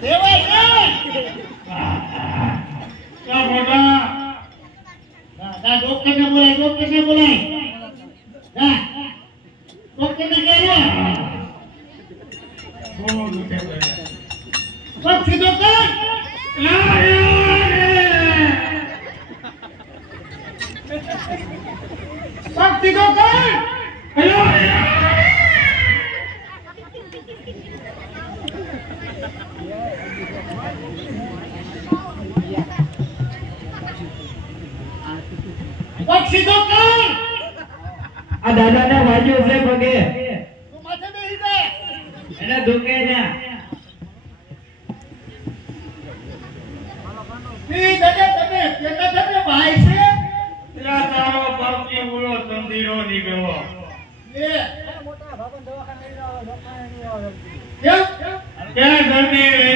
દેવાય ને કા મોટા ના ડોક્ટર ને બોલાય ના ડોક્ટર ને કેલો બોલો દુખે બસ સીધો કર બસ સીધો કર સીધો કર આ દાદાને વાગ્યો છે પગે તું માથે બેહી જા એને દુખે છે ઈ દાદા તમે કેતા ભાઈ છે એલા તારો બાપની બોલો તંદીરો નીકળો એ મોટા ભાગન દવાખાને લઈ જાવ દવાખાને નહીં આવે કેમ ઘરની